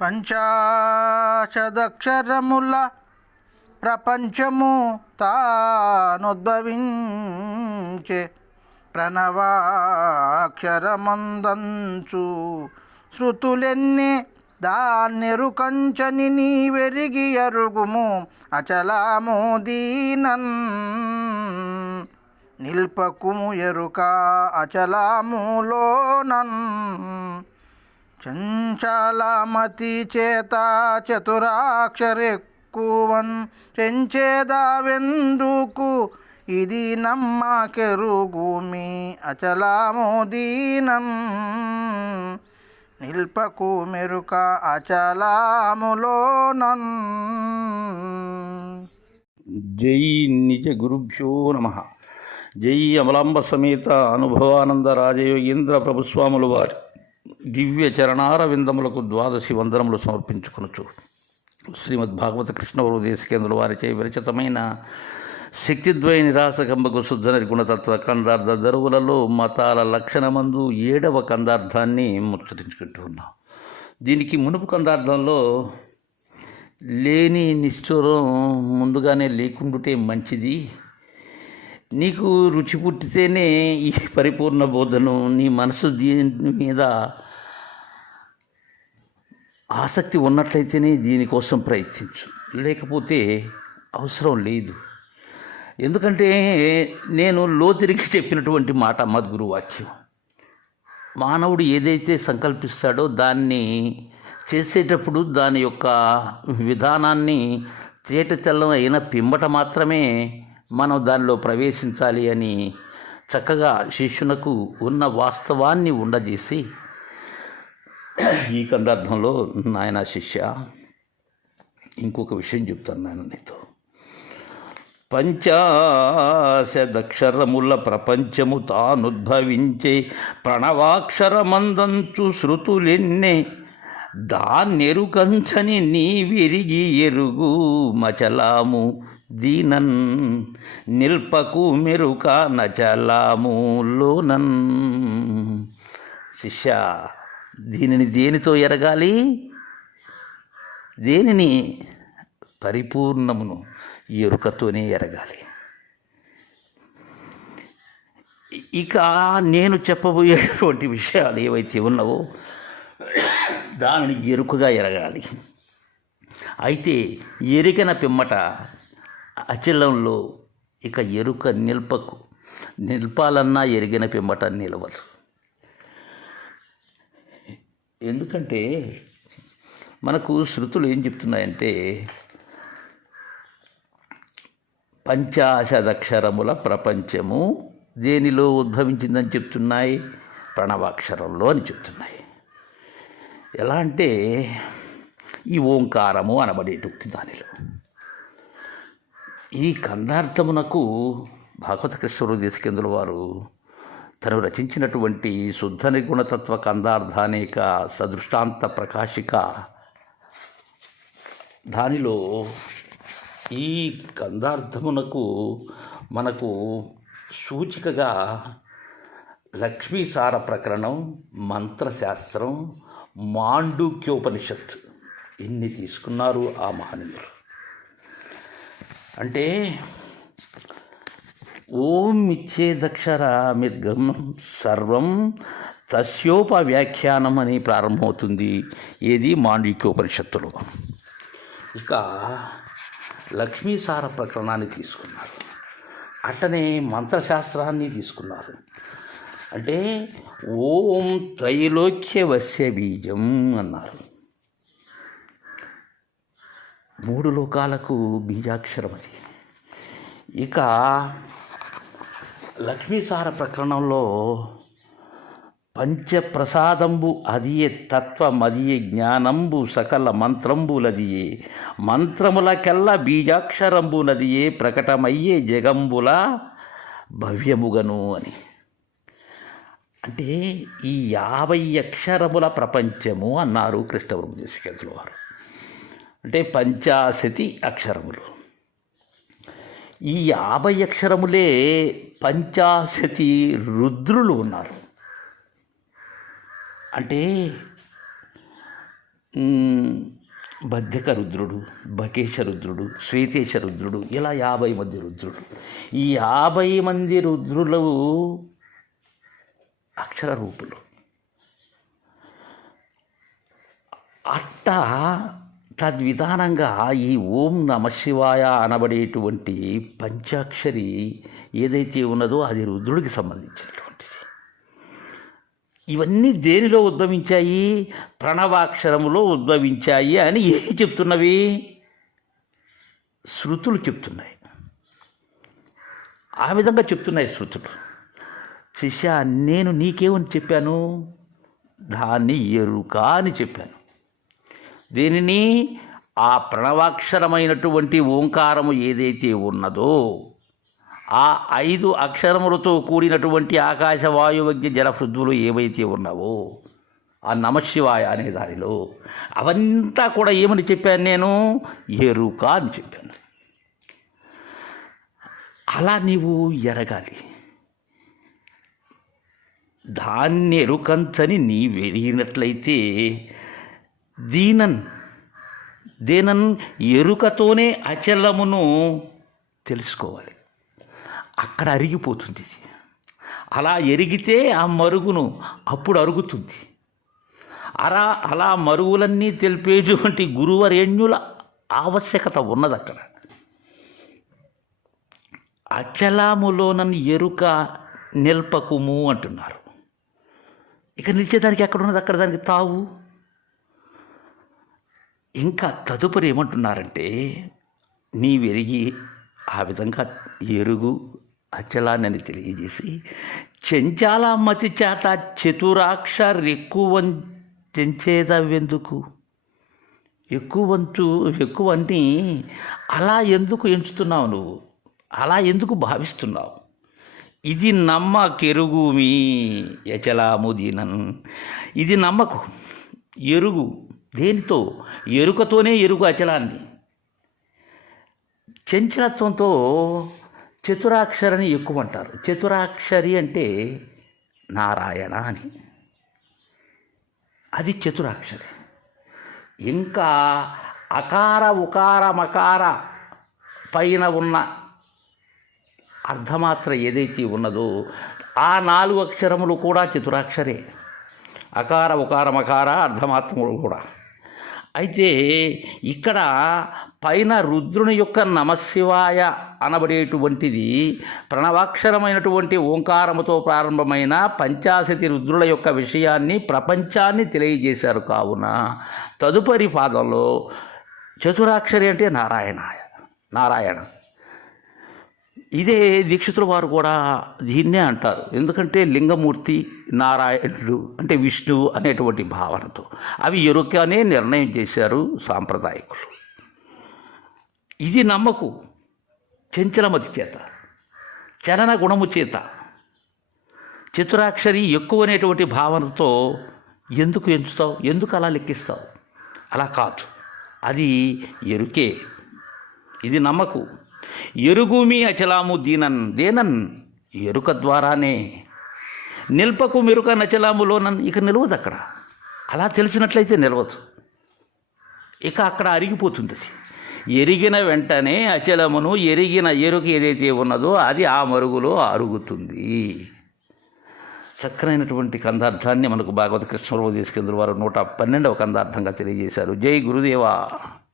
పంచాశదక్షరముల ప్రపంచము తానుద్భవించే ప్రణవాక్షరమందంచు. శృతులెన్ని దాన్నెరుకంచని నీ వెరిగి అరుగుము అచలాము దీనన్. నిల్పకుము ఎరుక అచలాములోనన్ చంచలమతి చేత చతురాక్షరెక్కువన్ చెంచేదావెందుకు? ఇది నమ్మ కెరుగుమి అచలాముదీనం. నిల్పకు మెరుక అచలాములోనన్. జై నిజ గురుభ్యో నమ. జై అమలాంబ సమేత అనుభవానంద రాజయోగేంద్ర ప్రభుస్వాములు వారి. దివ్య చరణార విందములకు ద్వాదశి వందనములు సమర్పించుకొనొచ్చు శ్రీమద్ భాగవత కృష్ణవరు దేశకేంద్రుల వారిచే విరచితమైన శక్తిద్వయ నిరాశకంబకు శుద్ధ గుణతత్వ కందార్థ దరువులలో మతాల లక్షణమందు ఏడవ కందార్థాన్ని ముచ్చటించుకుంటూ ఉన్నాం. దీనికి మునుపు కందార్థంలో లేని నిశ్చూరం ముందుగానే లేకుండుటే మంచిది. నీకు రుచి పుట్టితేనే ఈ పరిపూర్ణ బోధను నీ మనసు దీని మీద ఆసక్తి ఉన్నట్లయితేనే దీనికోసం ప్రయత్నించు. లేకపోతే అవసరం లేదు. ఎందుకంటే నేను లోతిరిగి చెప్పినటువంటి మాట మద్గురు వాక్యం మానవుడు ఏదైతే సంకల్పిస్తాడో దాన్ని చేసేటప్పుడు దాని యొక్క విధానాన్ని తేట తెల్లం అయిన పిమ్మట మాత్రమే మనం దానిలో ప్రవేశించాలి అని చక్కగా శిష్యునకు ఉన్న వాస్తవాన్ని ఉండజేసి ఈ కందార్థంలో నాయన శిష్య ఇంకొక విషయం చెప్తాను నాయన నీతో. పంచాశదక్షరముల ప్రపంచము తానుద్భవించే ప్రణవాక్షరమందంచు శృతులెన్నే దాన్నెరుకంచని నీ విరిగి ఎరుగు మచలాము. దీనన్ నిల్పకు మెరుక నచలామూలోనన్ శిష్య దీనిని దేనితో ఎరగాలి? దేనిని పరిపూర్ణమును ఎరుకతోనే ఎరగాలి? ఇక నేను చెప్పబోయేటువంటి విషయాలు ఏవైతే ఉన్నావో దానిని ఎరుకగా ఎరగాలి. అయితే ఎరికన పిమ్మట అచలంలో ఇక ఎరుక నిల్పకు నిల్పాలన్నా ఎరిగిన పిమ్మట నిలవదు. ఎందుకంటే మనకు శృతులు ఏం చెప్తున్నాయంటే పంచాశదక్షరముల ప్రపంచము దేనిలో ఉద్భవించిందని చెప్తున్నాయి? ప్రణవాక్షరంలో అని చెప్తున్నాయి. ఎలా అంటే ఈ ఓంకారము అనబడేటువంటి దానిలో. ఈ కందార్థమునకు భాగవత కృష్ణుడు దేశకేంద్రుల వారు తను రచించినటువంటి శుద్ధ నిర్గుణతత్వ కందార్థానేక సదృష్టాంత ప్రకాశిక దానిలో ఈ కందార్థమునకు మనకు సూచికగా లక్ష్మీసార ప్రకరణం మంత్రశాస్త్రం మాండూక్యోపనిషత్. ఇన్ని తీసుకున్నారు ఆ మహనీయులు. అంటే ఓం ఇచ్చేదక్షర మిద్గం సర్వం తస్యోప వ్యాఖ్యానం అని ప్రారంభమవుతుంది. ఏది? మాండూక్యోపనిషత్తులో ఇక లక్ష్మీసార ప్రకరణాన్ని తీసుకున్నారు. అట్టనే మంత్రశాస్త్రాన్ని తీసుకున్నారు. అంటే ఓం త్రైలోక్యవస్య బీజం అన్నారు. మూడు లోకాలకు బీజాక్షరం అది. ఇక లక్ష్మీసార ప్రకరణంలో పంచప్రసాదంబు అదియే తత్వమదియే జ్ఞానంబు సకల మంత్రంబులదియే మంత్రములకెల్ల బీజాక్షరంబునదియే ప్రకటమయ్యే జగంబుల భవ్యముగను అని. అంటే ఈ యాభై అక్షరముల ప్రపంచము అన్నారు కృష్ణవృద్ధేశ్వరుల వారు. అంటే పంచాశతి అక్షరములు. ఈ యాభై అక్షరములే పంచాశతి రుద్రులు ఉన్నారు. అంటే బద్ధక రుద్రుడు బకేశ రుద్రుడు శ్వేతేశ రుద్రుడు ఇలా యాభై మంది రుద్రుడు ఈ యాభై మంది రుద్రులు అక్షర రూపులు. అట్టా తద్విధానంగా ఈ ఓం నమ శివాయ అనబడేటువంటి పంచాక్షరి ఏదైతే ఉన్నదో అది రుద్రుడికి సంబంధించినటువంటిది. ఇవన్నీ దేనిలో ఉద్భవించాయి? ప్రణవాక్షరములో ఉద్భవించాయి అని ఏం చెప్తున్నవి? శృతులు చెప్తున్నాయి. ఆ విధంగా చెప్తున్నాయి శృతులు. శిష్య నేను నీకేమని చెప్పాను? దాన్ని ఎరుక అని చెప్పాను. దీనిని ఆ ప్రణవాక్షరమైనటువంటి ఓంకారము ఏదైతే ఉన్నదో ఆ ఐదు అక్షరములతో కూడినటువంటి ఆకాశ వాయువజ్ఞ జల ఏవైతే ఉన్నావో ఆ నమశివాయ అనే దానిలో అవంతా కూడా ఏమని చెప్పాను నేను? ఎరుక అని చెప్పాను. అలా నీవు ఎరగాలి. దాన్ని ఎరుకంచని నీ వెరిగినట్లయితే దీనన్. దీనన్ ఎరుకతోనే అచలమును తెలుసుకోవాలి. అక్కడ అరిగిపోతుంది. ఇది. అలా ఎరిగితే ఆ మరుగును అప్పుడు అరుగుతుంది. అలా అలా మరుగులన్నీ తెలిపేటువంటి గురువరేణ్యుల ఆవశ్యకత ఉన్నది అక్కడ. అచలాములోనన్ ఎరుక నిల్పకుము అంటున్నారు. ఇక నిలిచేదానికి ఎక్కడ ఉన్నది అక్కడ దానికి తావు? ఇంకా తదుపరి ఏమంటున్నారంటే నీ వెరిగి ఆ విధంగా ఎరుగు అచలానని తెలియజేసి చెంచాల మతి చేత చతురాక్షర్ ఎక్కువ చెంచేదవెందుకు ఎక్కువ వంతు ఎక్కువన్నీ అలా ఎందుకు ఎంచుతున్నావు నువ్వు? అలా ఎందుకు భావిస్తున్నావు? ఇది నమ్మకెరుగు మీ యచలాముదీనన్ ఇది నమ్మకు. ఎరుగు. దేనితో? ఎరుకతోనే ఎరుగు అచలాన్ని. చంచలత్వంతో చతురాక్షరని ఎక్కువ అంటారు చతురాక్షరి అంటే నారాయణ అని. అది చతురాక్షరి. ఇంకా అకార ఉకార మకార పైన ఉన్న అర్ధమాత్ర ఏదైతే ఉన్నదో ఆ నాలుగు అక్షరములు కూడా చతురాక్షరే. అకార ఉకార మకార అర్ధమాత్రములు కూడా. అయితే ఇక్కడ పైన రుద్రుని యొక్క నమశివాయ అనబడేటువంటిది ప్రణవాక్షరమైనటువంటి ఓంకారముతో ప్రారంభమైన పంచాశతి రుద్రుల యొక్క విషయాన్ని ప్రపంచాన్ని తెలియజేశారు కావున. తదుపరి పాదంలో చతురాక్షరి అంటే నారాయణ నారాయణ. ఇదే దీక్షితుల వారు కూడా దీన్నే అంటారు. ఎందుకంటే లింగమూర్తి నారాయణుడు అంటే విష్ణువు అనేటువంటి భావనతో. అవి ఎరుకనే నిర్ణయం చేశారు సాంప్రదాయకులు. ఇది నమ్మకు. చెంచలమతి చేత. చలన గుణము చేత. చతురాక్షరి ఎక్కువ అనేటువంటి భావనతో ఎందుకు ఎంచుతావు? ఎందుకు అలా లెక్కిస్తావు? అలా కాదు. అది ఎరుకే. ఇది నమ్మకు. ఎరుగుమి అచలాము దీనన్ దేనన్? ఎరుక ద్వారానే. నిల్పకు మెరుక నచలాములోనన్ ఇక నిలవదు అక్కడ. అలా తెలిసినట్లయితే నిలవదు. ఇక అక్కడ అరిగిపోతుంది అది. ఎరిగిన వెంటనే అచలమును ఎరిగిన ఎరుక ఏదైతే ఉన్నదో అది ఆ మరుగులో అరుగుతుంది. చక్కనైనటువంటి కందార్థాన్ని మనకు భాగవత కృష్ణరావు తీసుకెందుకు వారు నూట పన్నెండవ కందార్థంగా తెలియజేశారు. జై గురుదేవా!